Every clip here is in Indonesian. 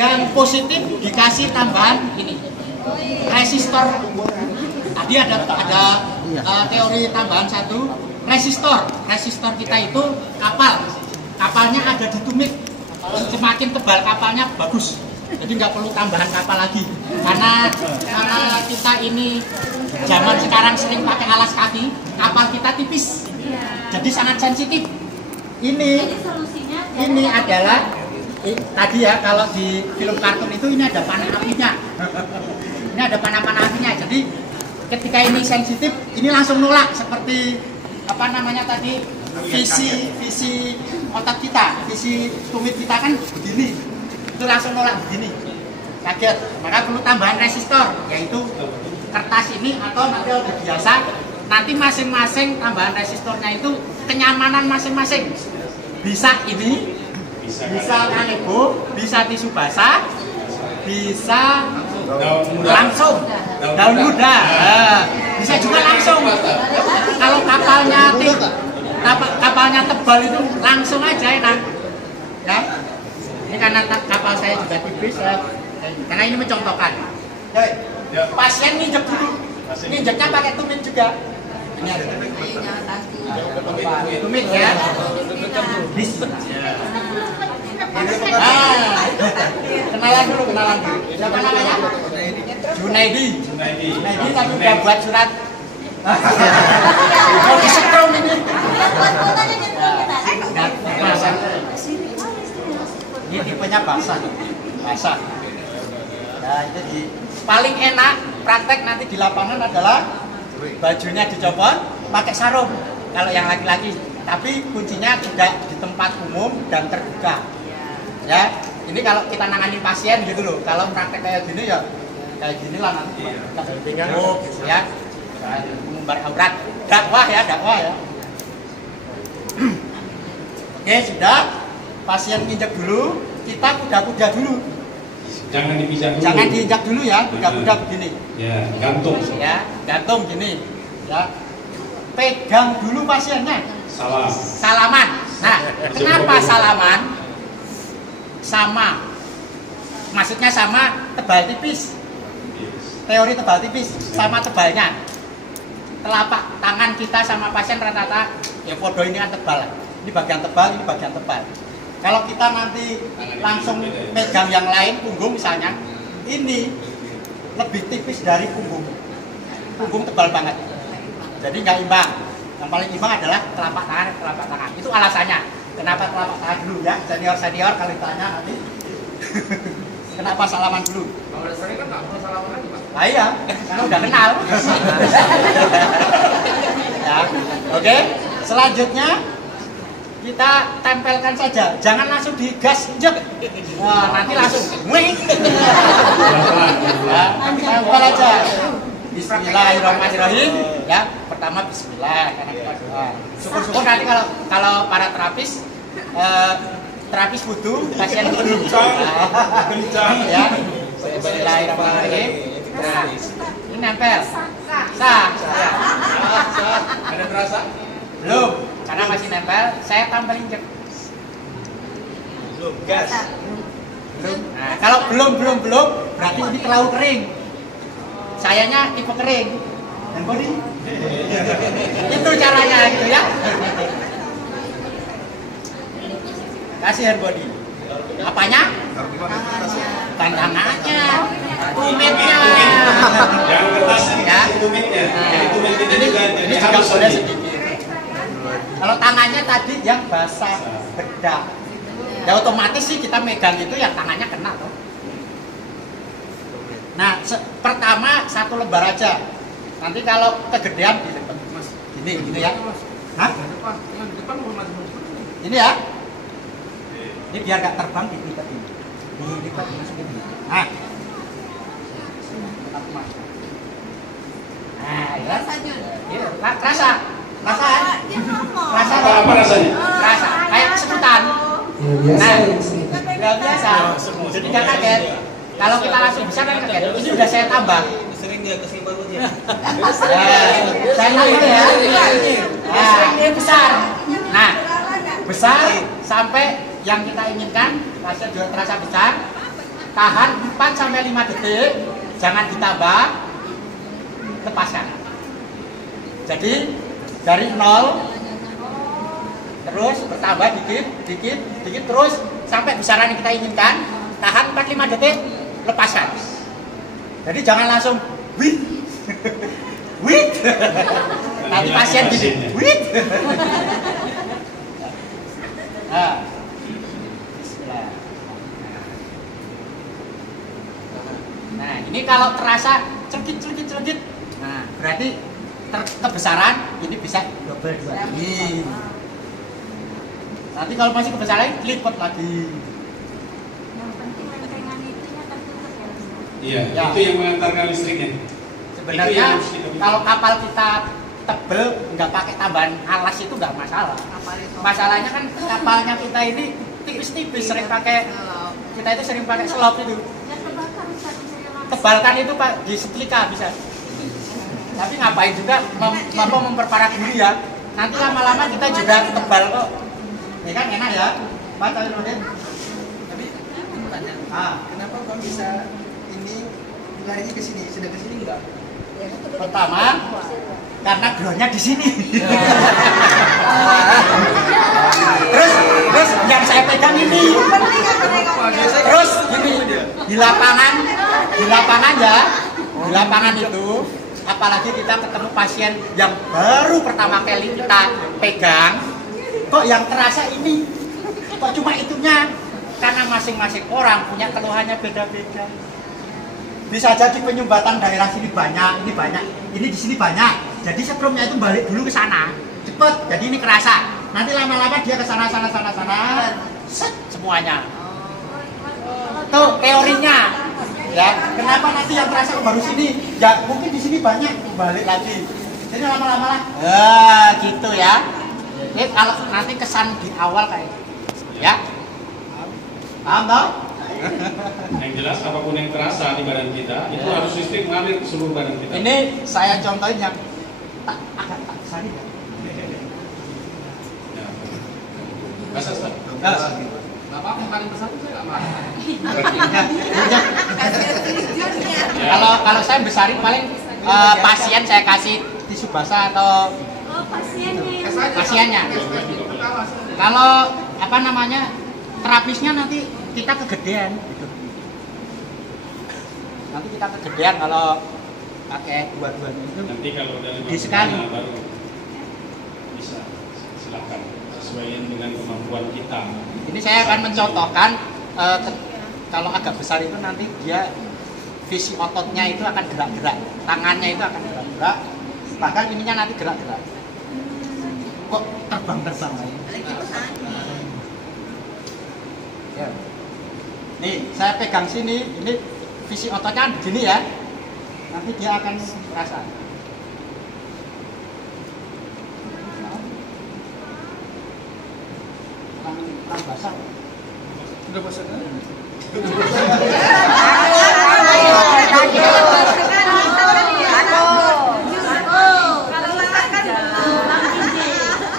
Yang positif dikasih tambahan ini resistor. Tadi ada teori tambahan satu resistor. Resistor kita itu kapalnya ada di tumit. Semakin tebal kapalnya bagus. Jadi nggak perlu tambahan kapal lagi. Karena kita ini zaman sekarang sering pakai alas kaki, kapal kita tipis. Jadi sangat sensitif. Ini adalah tadi ya, kalau di film kartun itu ini ada panah apinya. Ini ada panah-panah apinya. Jadi ketika ini sensitif, ini langsung nolak seperti apa namanya tadi visi otak kita, visi tumit kita kan begini. Itu langsung nolak begini. Kaget. Maka perlu tambahan resistor, yaitu kertas ini atau material biasa. Nanti masing-masing tambahan resistornya itu kenyamanan masing-masing. Bisa ini, bisa kanebo, bisa tisu basah, bisa langsung daun muda, bisa juga langsung. Kalau kapalnya tebal itu langsung aja enak. Ya, ini karena kapal saya juga tipis, karena ini mencontohkan. Pasien nginjek dulu, nginjeknya pakai tumit juga. Ini ada tumit ya. Kenalan dulu. Siapa namanya? Junaidi tapi udah buat surat. Mau disetrum ini. Ini tipenya basah. Nah, itu paling enak praktek nanti di lapangan adalah bajunya dicopot, pakai sarung. Kalau yang laki-laki, tapi kuncinya juga di tempat umum dan terbuka. Ya, ini kalau kita nangani pasien gitu loh. Kalau praktek kayak gini ya kayak gini lah nanti. Ya, mengumbar aurat, dakwah ya. Oke, sudah. Pasien injak dulu, kita kuda-kuda dulu. Jangan diinjak dulu. Jangan diinjak dulu ya, kuda-kuda begini. Ya, gantung. Ya, gantung gini. Ya. Pegang dulu pasiennya. Salaman. Nah, kenapa salaman? Sama. Maksudnya sama tebal tipis. Teori tebal tipis sama tebalnya. Telapak tangan kita sama pasien rata-rata ya podo ini kan tebal. Ini bagian tebal, ini bagian tebal. Kalau kita nanti langsung megang yang lain, punggung misalnya, ini lebih tipis dari punggung. Punggung tebal banget. Jadi nggak imbang. Yang paling imbang adalah telapak tangan. Itu alasannya. Kenapa telapak tangan dulu ya? Senior kalau ditanya nanti. Kenapa salaman dulu? Kalau udah sering kan nggak perlu salaman lagi, Pak. Nah iya, karena udah kenal. Ya, oke. Selanjutnya kita tempelkan saja, jangan langsung digas jek. Wah, nanti langsung wing. Ya, tempel aja. Bismillahirrahmanirrahim. Ya, pertama bismillah karena kita doa. Syukur-syukur nanti kalau para terapis wudu, pasien wudu. Ya. Bismillahirrahmanirrahim. Nah, ini nempel. Sah. Ada terasa? Belum, karena masih nempel, saya tambahin jek. Belum, gas. Belum. Nah, kalau belum, berarti ini terlalu kering. Sayanya tipe kering. Dan body. Itu caranya gitu ya. Kasih hand body. Apanya? Tangannya. Tumitnya. Jangan kertas Ya. tumitnya. Ini juga boleh sedikit. Kalau tangannya tadi yang basah bedak, ya otomatis sih kita megang itu yang tangannya kena tuh. Nah, pertama satu lembar aja. Nanti kalau kegedean dilipat, Mas. Gini ya. Hah? Ini ya. Ini biar gak terbang dilipat ini. Dilipat masukin ini. Nah. Nah, ya. Rasa. Apa rasanya? Rasa kayak kesemutan. Nah, nggak biasa. Jadi nggak kaget. Kalau kita langsung bisa kan kaget. Ini udah saya tambah. Sering dia kesimpan dia. Saya tambah ya. Nah, ini besar. Nah, besar sampai yang kita inginkan. Rasanya juga terasa besar. tahan 4 sampai 5 detik, jangan ditambah, lepaskan. Jadi dari 0 terus bertambah dikit terus sampai besaran yang kita inginkan, tahan 4-5 detik, lepaskan. Jadi jangan langsung wit wit. Nanti pasien gini wit. Nah, bismillah. Nah, ini kalau terasa celkit. Nah, berarti kebesaran ini bisa double 2 kali. Nanti kalau masih kebesaran lipat lagi. Yang penting lempengan itunya tertutup ya. Iya, Ya. itu yang mengantarkan listriknya. Sebenarnya kalau kapal kita tebel nggak pakai tambahan alas itu nggak masalah. Masalahnya kan kapalnya kita ini tipis, sering pakai selop itu. Ya tebalkan satu saya langsung. Tebalkan itu Pak di setrika bisa. Tapi ngapain juga memperparah diri ya. Nanti lama-lama kita juga tebal kok. Ya kan enak ya. Pak tadi Rodin. Tapi pertanyaan, kenapa Bang bisa ini larinya ke sini? Sudah ke sini enggak? Pertama, karena groundnya di sini. terus yang saya pegang ini. Terus gini, di lapangan itu, apalagi kita ketemu pasien yang baru pertama kali kita pegang, kok yang terasa ini, kok cuma itunya, karena masing-masing orang punya keluhannya beda-beda. Bisa jadi penyumbatan daerah sini banyak, ini di sini banyak. Jadi setrumnya itu balik dulu ke sana, cepet. Jadi ini kerasa. Nanti lama-lama dia ke sana, set semuanya. Tuh teorinya, ya. Kenapa nanti yang terasa baru sini? Ya mungkin di sini banyak, balik lagi. Jadi lama-lama lah. Gitu ya. Ini kalau nanti kesan di awal kayak, ya. Paham toh? Yang jelas apapun yang terasa di badan kita itu harus listrik mengalir ke seluruh badan kita. Ini saya contohin yang agak tak sani. Ya. Masa Ustaz? Nggak apa-apa, paling besar itu saya nggak marah. Kalau saya besarin paling pasien saya kasih tisu basah atau Oh, pasiennya yang pasiennya. Kalau apa namanya terapisnya nanti kita kegedean gitu. Nanti kita kegedean kalau pakai dua-duanya itu. Nanti kalau udah 5 Di sekali. bulan baru bisa, silakan sesuaiin dengan kemampuan kita. Ini saya akan mencontohkan kalau agak besar itu nanti dia visi ototnya itu akan gerak-gerak, tangannya itu akan gerak-gerak, bahkan ininya nanti gerak-gerak. Kok terbang-terbang lagi? Ya. Nih, saya pegang sini, ini visi ototnya kan begini ya. Nanti dia akan merasa. Kurang basah. Sudah basah kan?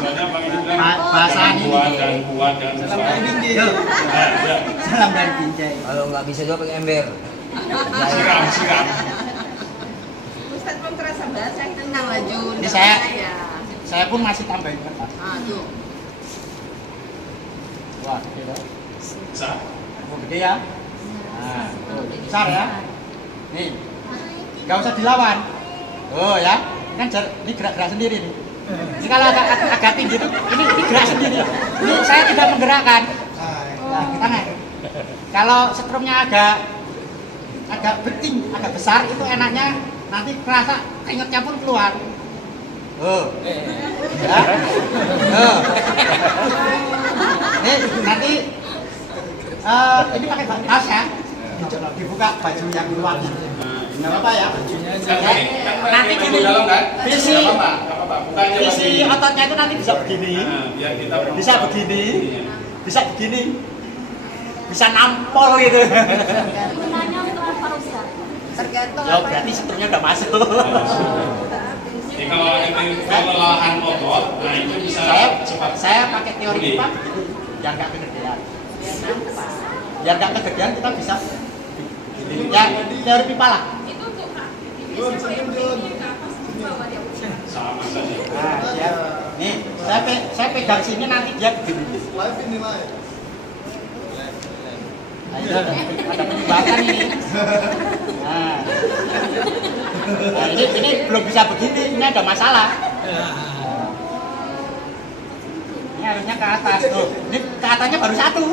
Soalnya Bang ini bilang Bahasa jangan ini. kuat dan Salam dari Binjai. Ya. Salam dari Binjai. Kalau nggak bisa juga pakai ember. Siram. Ustaz belum terasa basah, tenang lah Jun. Ini saya pun masih tambahin kertas. Tuh. Wah, gede ya. Sah. Oh, gede ya. Nah, tuh, besar ya. Nih, nggak usah dilawan. Oh ya, kan ini gerak-gerak sendiri nih. Ini kalau agak tinggi itu, ini gerak sendiri. Ini saya tidak menggerakkan. Nah, tangan. Kalau setrumnya agak beting, agak besar, itu enaknya nanti kerasa keringetnya pun keluar. Oh, ya. Oh. Ini nanti ini pakai tas ya. Dibuka baju yang luar. Nggak apa-apa ya. Nanti gini, dalam kan? visi Nggak apa-apa. Bukannya visi lagi. ototnya itu nanti bisa begini, Nah, biar kita bisa begini, bisa begini, bisa nampol gitu. gunanya untuk apa Ustaz? Tergantung Ya berarti setrumnya udah masuk. Jadi kalau ada kelelahan otot, nah itu bisa cepat. Saya pakai teori IPA begitu, biar nggak kegedean. Biar nggak kegedean kita bisa Ya, teori pipa lah. Itu untuk biasanya kalau yang begini ke atas ke bawah dia. Sama saja. Nah, siap. Nih, saya pegang sini nanti dia begini. Live ini live. Nah, itu ada penyebabkan ini. Nah, ini belum bisa begini, ini ada masalah. Ini harusnya ke atas tuh. Ini ke atasnya baru satu.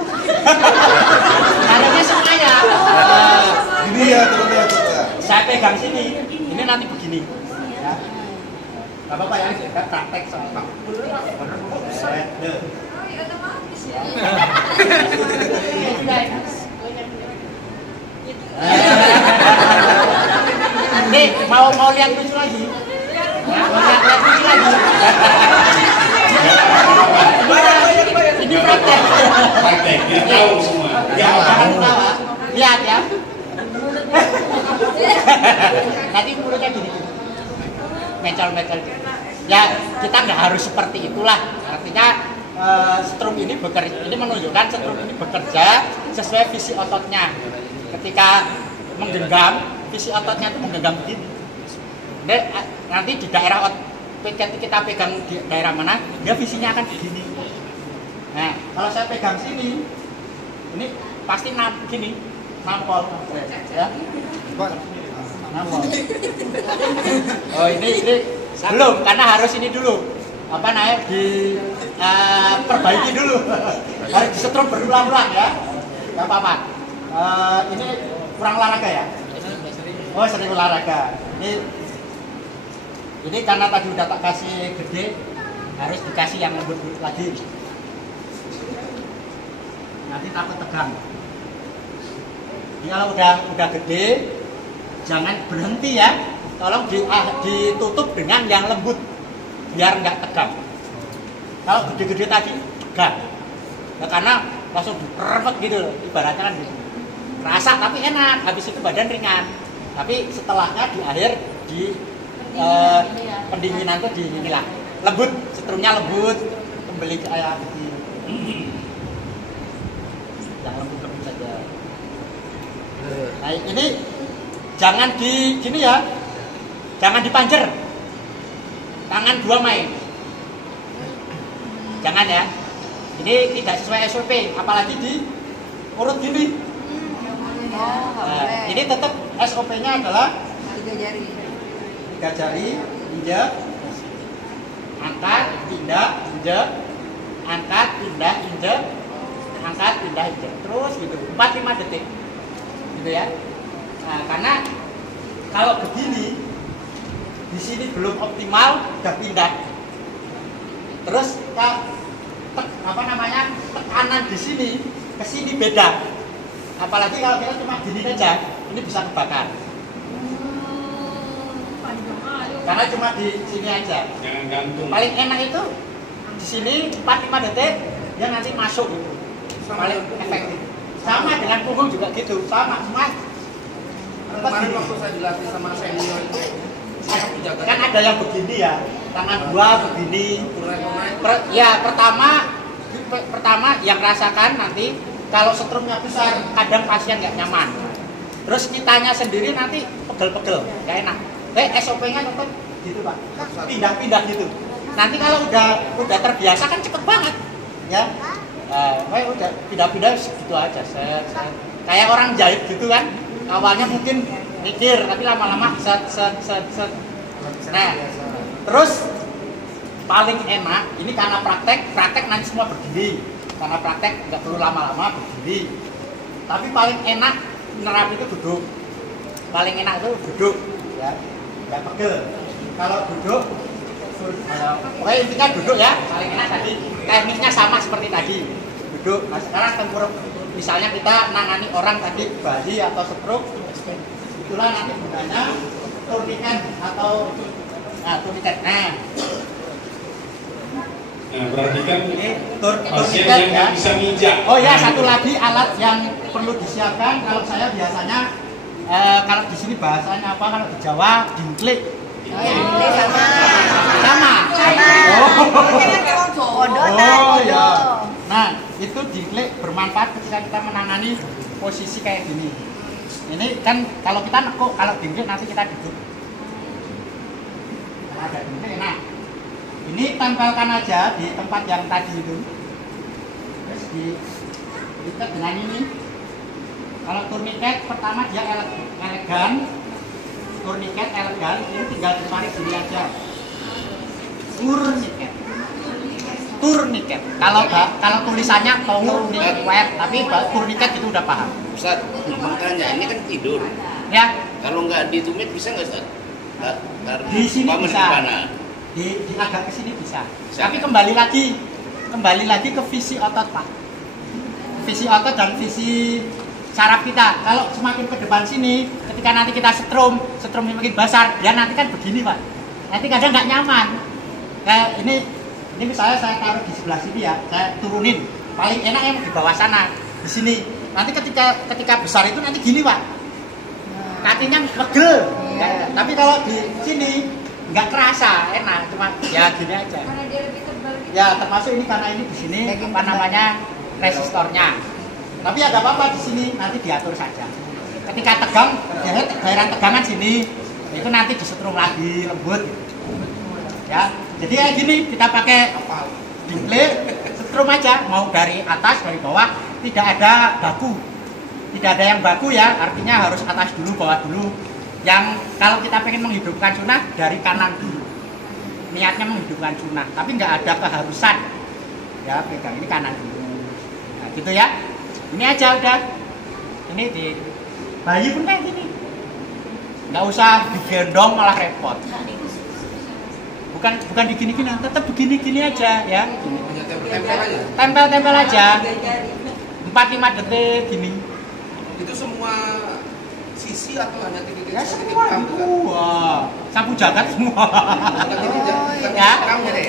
Harusnya semuanya. Ini ya teman-teman coba. Saya pegang sini, ini nanti begini. Ya. Gak apa-apa ya, kita praktek soalnya. Nih, mau lihat lucu lagi? Ya, mau lihat lucu lagi? Ini praktek. Praktek, dia tahu semua. Ya, jangan ketawa. Lihat ya. Nanti mulutnya gini. Mencol-mencol. Ya, kita nggak harus seperti itulah. Artinya setrum ini menunjukkan setrum ini bekerja sesuai visi ototnya. Ketika menggenggam, visi ototnya itu menggenggam begini. Nanti di daerah kita pegang di daerah mana, dia visinya akan begini. Nah, kalau saya pegang sini, ini pasti gini, nampol, ya. Nampol. Oh ini belum, karena harus ini dulu. Apa namanya perbaiki dulu. Harus disetrum berulang-ulang ya. Gak apa-apa. Ini kurang olahraga ya? Oh sering olahraga. Ini karena tadi udah tak kasih gede, harus dikasih yang lembut lagi. Nanti takut tegang. Ini kalau udah gede, jangan berhenti ya. Tolong ditutup dengan yang lembut, biar nggak tegang. Kalau gede-gede tadi tegang. Nah, karena langsung diperempet gitu, ibaratnya kan gitu. Rasa tapi enak, habis itu badan ringan. Tapi setelahnya di akhir di pendinginan tuh inilah lembut, setrumnya lembut, kembali ke air begini. Yang lembut saja. Nah ini jangan di gini ya, jangan dipanjer. Tangan dua main, jangan ya. Ini tidak sesuai SOP, apalagi di urut gini. Nah, ini tetap SOP-nya adalah 3 jari, injek, angkat, pindah, injek, angkat, pindah, injek, angkat, pindah, injek, terus gitu, 4-5 detik, gitu ya. Nah, karena kalau begini, di sini belum optimal, udah pindah. Terus tekanan di sini ke sini beda. Apalagi kalau kita cuma gini saja, ini bisa kebakar. Karena cuma di sini aja. Jangan gantung. Paling enak itu di sini 4-5 detik, dia nanti masuk gitu. Paling efektif. Sama dengan punggung juga gitu, sama semua. Kemarin waktu saya dilatih sama senior itu, Kan ada yang begini ya, tangan dua begini. Pertama yang rasakan nanti kalau setrumnya besar, kadang pasien nggak nyaman. Terus kitanya sendiri nanti pegel-pegel, nggak enak. SOP-nya tetap gitu Pak, pindah-pindah gitu. Nanti kalau udah terbiasa kan cepet banget, ya. Udah pindah-pindah segitu aja. Kayak orang jahit gitu kan. Awalnya mungkin mikir, tapi lama-lama set. Nah, terus paling enak, ini karena praktek nanti semua berdiri. Karena praktek nggak perlu lama-lama berdiri. Tapi paling enak nerap itu duduk. Paling enak itu duduk, ya, nggak pegel. Kalau duduk, pokoknya intinya duduk ya. Paling enak tadi, tekniknya sama seperti tadi. Duduk. Nah sekarang tengkurap. Misalnya kita nangani orang tadi Bali atau stroke, itulah nanti gunanya turniket atau turniket. Nah, perhatikan ini pasien turniket yang ya. bisa mijak. Oh ya, satu lagi alat yang perlu disiapkan. Kalau saya biasanya kalau di sini bahasanya apa? Kalau di Jawa dingklik. Sama. Oh ya. Nah, itu dingklik bermanfaat ketika kita menangani posisi kayak gini. Ini kan kalau kita nekuk, kalau dingklik nanti kita duduk. Kalau ada dingklik enak. Ini tempelkan aja di tempat yang tadi itu. Terus diikat dengan ini. Kalau turniket pertama dia elegan. Turniket elegan, ini tinggal ditarik sini aja. Turniket. Turniket. Kalau tulisannya tourniquet, tapi turniket itu udah paham. Ustaz, makanya ini kan tidur. Ya, Kalau nggak ditumit bisa nggak Ustaz? di sini bisa. Di agak ke sini bisa. Tapi kembali lagi ke visi otot, Pak. Visi otot dan visi saraf kita. Kalau semakin ke depan sini, ketika nanti kita setrum makin besar, dia nanti kan begini, Pak. Nanti kadang nggak nyaman. Kayak ini misalnya saya taruh di sebelah sini ya, saya turunin. Paling enak yang di bawah sana, di sini. Nanti ketika besar itu nanti gini, Pak. Kakinya pegel. Ya, tapi kalau di sini nggak kerasa, enak, cuma ya gini aja. Karena dia lebih tebal gitu. Ya termasuk ini karena ini di sini apa namanya resistornya. Tapi ya nggak apa-apa di sini nanti diatur saja. Ketika tegang, daerah tegangan sini itu nanti disetrum lagi lembut. Ya, jadi kayak gini kita pakai dingklik, setrum aja, mau dari atas dari bawah, tidak ada baku. Tidak ada yang baku ya, artinya harus atas dulu, bawah dulu. Yang kalau kita pengen menghidupkan sunnah dari kanan dulu. Niatnya menghidupkan sunnah, tapi nggak ada keharusan. Ya, pegang ini kanan dulu. Nah, gitu ya. Ini aja udah. Ini di bayi pun kayak gini. Nggak usah digendong malah repot. Bukan digini-gini, tetap begini-gini aja ya. Tempel aja. 4-5 detik gini. Itu semua sisi atau hanya titik-titik? Ya semua sapu jagat semua. Ya.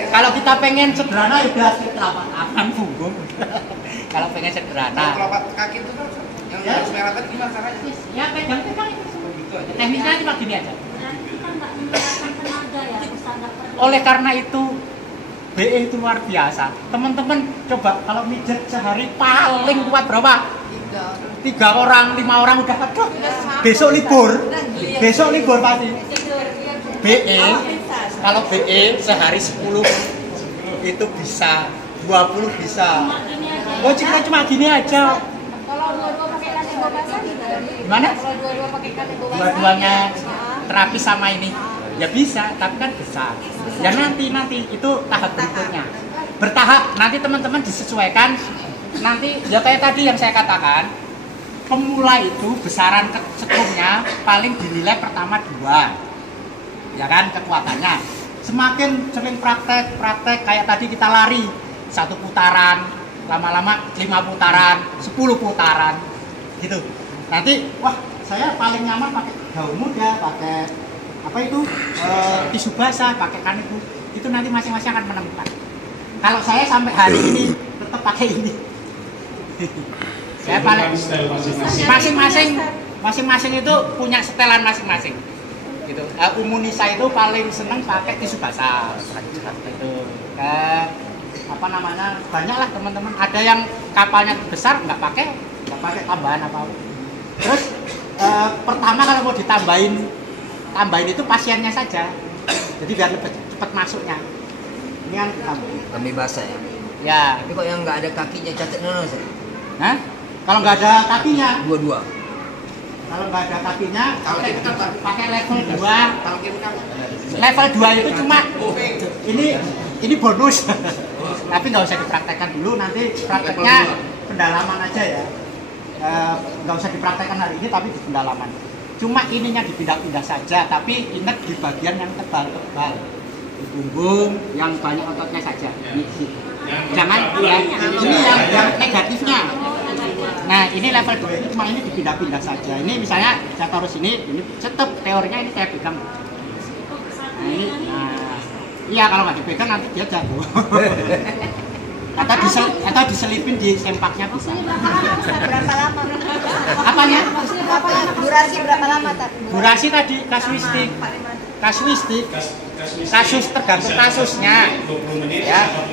Kalau kita pengen sederhana ya udah telapak tangan punggung. Kalau pengen sederhana. Telapak kaki itu kan yang harus merah tadi gimana caranya? Ya pegang-pegang itu. Teknisnya cuma gini aja. Berarti kita nggak menggunakan tenaga ya, bisa nggak perlu. Oleh karena itu BE itu luar biasa. Teman-teman coba kalau mijet sehari paling kuat berapa? 3 orang, 5 orang udah aduh. Besok libur pasti. BE kalau BE sehari 10 itu bisa, 20 bisa. Oh cuma gini aja. Kalau dua-dua pakai kanebo basah Gimana? Kalau dua-dua pakai kanebo basah. Dua-duanya terapis sama ini. Ya bisa, tapi kan besar. Ya nanti itu tahap berikutnya. Bertahap, nanti teman-teman disesuaikan. Nanti ya kayak tadi yang saya katakan, pemula itu besaran setrumnya paling dinilai pertama 2. Ya kan kekuatannya. Semakin sering praktek kayak tadi kita lari 1 putaran, lama-lama 5 putaran, 10 putaran gitu. Nanti wah, saya paling nyaman pakai daun muda, pakai apa itu tisu basah, pakai kanebo. Itu nanti masing-masing akan menemukan. Kalau saya sampai hari ini tetap pakai ini. Saya paling masing-masing itu punya setelan masing-masing. Gitu. Umunisa itu paling senang pakai tisu basah. Gitu. Apa namanya? Banyak lah teman-teman. Ada yang kapalnya besar nggak pakai tambahan apa-apa. Terus pertama kalau mau tambahin itu pasiennya saja. Jadi biar lebih cepat masuknya. Ini kan Kami basah ya. ya. Tapi kok yang nggak ada kakinya cacat nono sih? Hah? Kalau nggak ada kakinya, Dua-dua. kalau nggak ada kakinya, pakai level 2. Kalau kita Level 2 itu cuma ini bonus. Tapi nggak usah dipraktekkan dulu, nanti prakteknya pendalaman aja ya. Nggak usah dipraktekkan hari ini, tapi di pendalaman. Cuma ininya dipindah-pindah saja, tapi ingat di bagian yang tebal-tebal. Di punggung yang banyak ototnya saja. Jangan ini yang negatifnya. Nah, ini level 2 itu cuma ini dipindah-pindah saja. Ini misalnya saya taruh sini, ini tetap teorinya ini saya pegang. Nah, ini iya kalau nggak dipegang nanti dia jatuh. Atau diselipin di sempaknya bisa. Berapa lama? Apanya? Durasi berapa lama tadi? Durasi tadi kasuistik. Kasus tergantung kasusnya.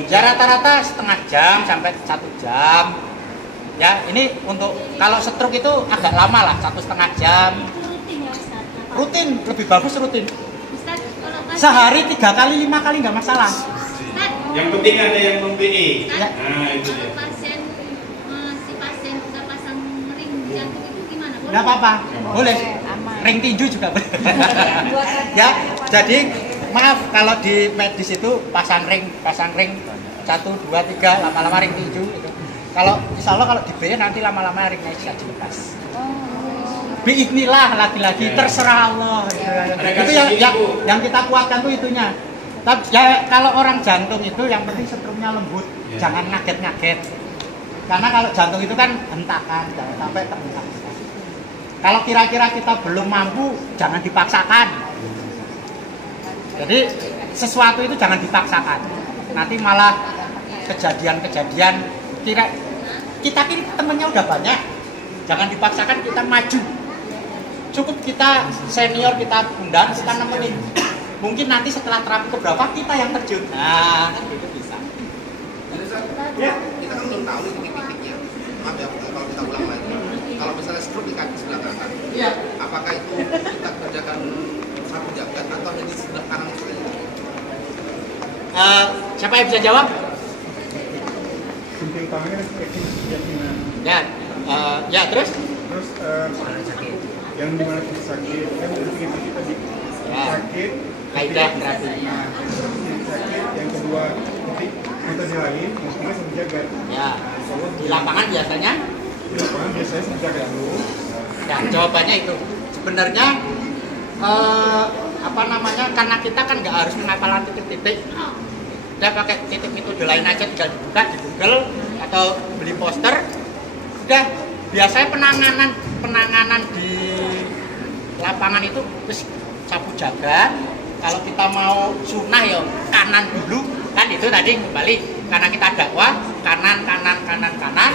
Ya, rata-rata setengah jam sampai 1 jam. Ya, ini untuk kalau stroke itu agak lama lah, 1,5 jam. Rutin ya Ustaz? Rutin, lebih bagus rutin. Ustaz, kalau pasien, Sehari 3 kali, 5 kali nggak masalah. Ustaz, Yang penting ada yang membeli. Ya. Nah, itu dia. kalau pasien si pasien udah pasang ring jantung itu gimana? Boleh? Nggak apa-apa, boleh. Ring tinju juga boleh. Ya, jadi maaf kalau di medis itu pasang ring 1, 2, 3, lama-lama ring tinju itu. Kalau insya Allah kalau di B nanti lama-lama ringnya bisa dilepas. Biiznillah lagi-lagi terserah Allah. Itu yang kita kuatkan tuh itunya. Tapi ya kalau orang jantung itu yang penting setrumnya lembut, jangan ngaget-ngaget. Karena kalau jantung itu kan hentakan, jangan sampai terhentak. Kalau kira-kira kita belum mampu, jangan dipaksakan. Jadi sesuatu itu jangan dipaksakan. Nanti malah kejadian-kejadian kita temennya udah banyak. Jangan dipaksakan, kita maju. Cukup kita senior, kita undang, kita nemenin. Mungkin nanti setelah terapi keberapa kita yang terjun. Nah, kan gitu bisa. Jadi Ustaz, Ya. kita kan belum tahu nih titik-titiknya. Maaf ya kalau kita ulang lagi. Kalau misalnya stroke di kaki sebelah kanan, Iya. apakah itu kita kerjakan sapu jagat atau hanya di sebelah kanan saja? Siapa yang bisa jawab? Simping utamanya kan keyakinan. Ya, ya terus? Terus yang dimana titik sakit kan dari titik tadi Ya. sakit. Kaidah terapi. Nah, titik sakit yang kedua titik metode lain maksudnya sapu jagat. Ya. Di lapangan biasanya? Di lapangan biasanya sapu jagat dulu. Ya, jawabannya itu. Sebenarnya apa namanya? Karena kita kan nggak harus menghafal titik-titik. Kita pakai titik metode lain aja, tinggal dibuka di Google atau beli poster. Udah, biasanya penanganan di lapangan itu terus sapu jagat. Kalau kita mau sunnah ya kanan dulu, kan itu tadi kembali karena kita dakwah kanan.